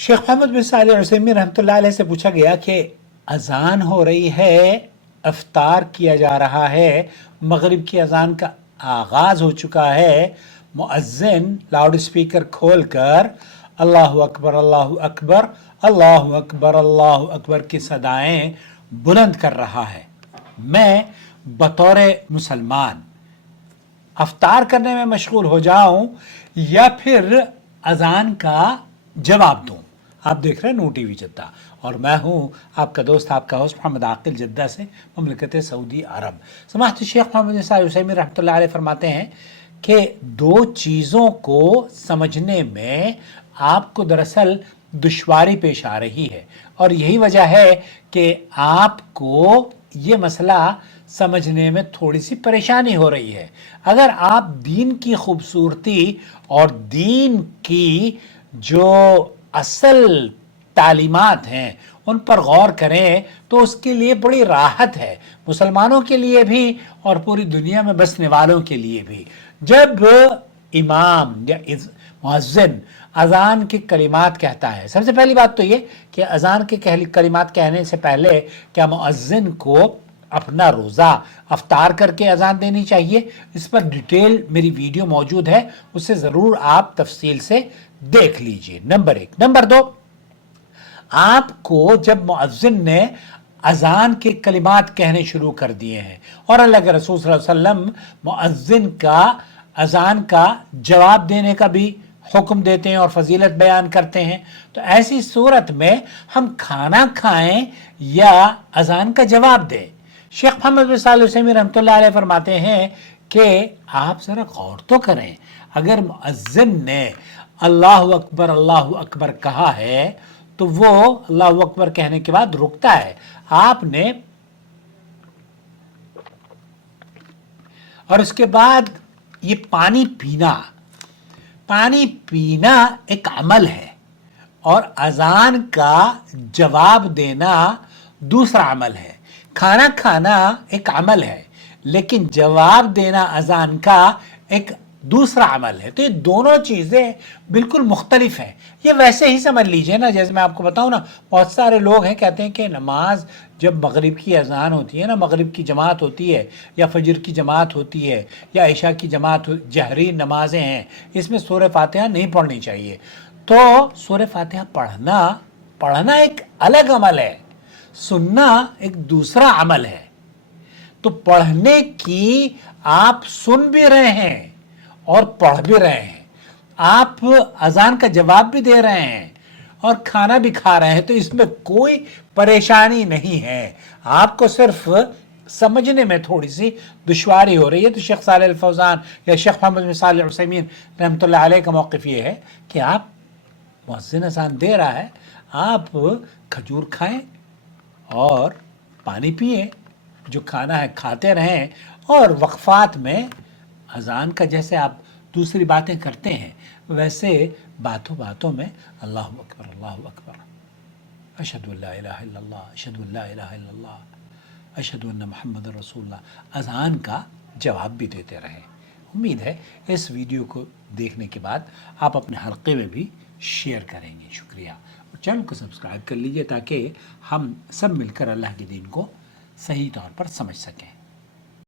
शेख मोहम्मद बिन सालेह अल Uthaymeen रहमतुल्लाह अलैह से पूछा गया कि अजान हो रही है, इफ्तार किया जा रहा है, मगरिब की अजान का आगाज हो चुका है, मुअज्जिन लाउड स्पीकर खोलकर अल्लाहु अकबर अल्लाहु अकबर अल्लाहु अकबर अल्लाहु अकबर की सदाएं बुलंद कर रहा है। मैं बतौर मुसलमान अफ्तार करने में मशगूल हो जाऊं या फिर अजान का जवाब दूं। आप देख रहे हैं नू टीवी जद्दा और मैं हूं आपका दोस्त, आपका होस्ट मोहम्मद आकिल जद्दा से, ममलकत सऊदी अरब। समाहत शेख मोहम्मद बिन सालेह अल उसैमीन रहमतुल्लाह अलैह फरमाते हैं कि दो चीज़ों को समझने में आपको दरअसल दुश्वारी पेश आ रही है और यही वजह है कि आपको ये मसला समझने में थोड़ी सी परेशानी हो रही है। अगर आप दीन की खूबसूरती और दीन की जो असल तालीमात हैं उन पर गौर करें तो उसके लिए बड़ी राहत है, मुसलमानों के लिए भी और पूरी दुनिया में बसने वालों के लिए भी। जब इमाम या मुअज्जिन अजान के कलिमात कहता है, सबसे पहली बात तो ये कि अजान के कलिमात कहने से पहले क्या मुअज्जिन को अपना रोज़ा अफ्तार करके अजान देनी चाहिए? इस पर डिटेल मेरी वीडियो मौजूद है, उससे ज़रूर आप तफसील से देख लीजिए। नंबर एक। नंबर दो, आपको जब मुअज्जिन ने अजान के कलिमात कहने शुरू कर दिए हैं और अल्लाह के रसूल सल्लल्लाहु अलैहि वसल्लम मुअज्जिन का अजान का जवाब देने का भी हुक्म देते हैं और फजीलत बयान करते हैं, तो ऐसी सूरत में हम खाना खाएं या अजान का जवाब दें? शेख मोहम्मद बिन सालेह अल उसैमीन रहमतुल्लाह अलैह फरमाते हैं कि आप ज़रा गौर तो करें, अगर मुअज्जिन ने अल्लाहु अकबर कहा है तो वो अल्लाहु अकबर कहने के बाद रुकता है। आपने और उसके बाद ये पानी पीना एक अमल है और अजान का जवाब देना दूसरा अमल है। खाना खाना एक अमल है लेकिन जवाब देना अजान का एक दूसरा अमल है। तो ये दोनों चीज़ें बिल्कुल मुख्तलिफ हैं। ये वैसे ही समझ लीजिए ना, जैसे मैं आपको बताऊं ना, बहुत सारे लोग हैं कहते हैं कि नमाज जब मगरिब की अजान होती है ना, मगरिब की जमात होती है या फजर की जमात होती है या इशा की जमात, जहरी नमाजें हैं, इसमें सूरह फातिहा नहीं पढ़नी चाहिए। तो सूरह फातिहा पढ़ना एक अलग अमल है, सुनना एक दूसरा अमल है। तो पढ़ने की आप सुन भी रहे हैं और पढ़ भी रहे हैं, आप अजान का जवाब भी दे रहे हैं और खाना भी खा रहे हैं, तो इसमें कोई परेशानी नहीं है। आपको सिर्फ समझने में थोड़ी सी दुश्वारी हो रही है। तो शेख सालेह अल फौज़ान या शेख मोहम्मद बिन सालेह अल उसैमीन रहमतुल्लाह अलैह का मौक़िफ़ ये है कि आप मुअज्जिन अजान दे रहा है, आप खजूर खाएं और पानी पिए, जो खाना है खाते रहें और वक्फात में अजान का जैसे आप दूसरी बातें करते हैं वैसे बातों बातों में अल्लाहु अकबर अशहदु अल्ला इलाहा इल्लल्लाह अशहदु अल्ला इलाहा इल्लल्लाह अशहदु अन्ना मुहम्मदुर रसूलुल्लाह अजान का जवाब भी देते रहें। उम्मीद है इस वीडियो को देखने के बाद आप अपने हल्के में भी शेयर करेंगे। शुक्रिया। और चैनल को सब्सक्राइब कर लीजिए ताकि हम सब मिलकर अल्लाह के दीन को सही तौर पर समझ सकें।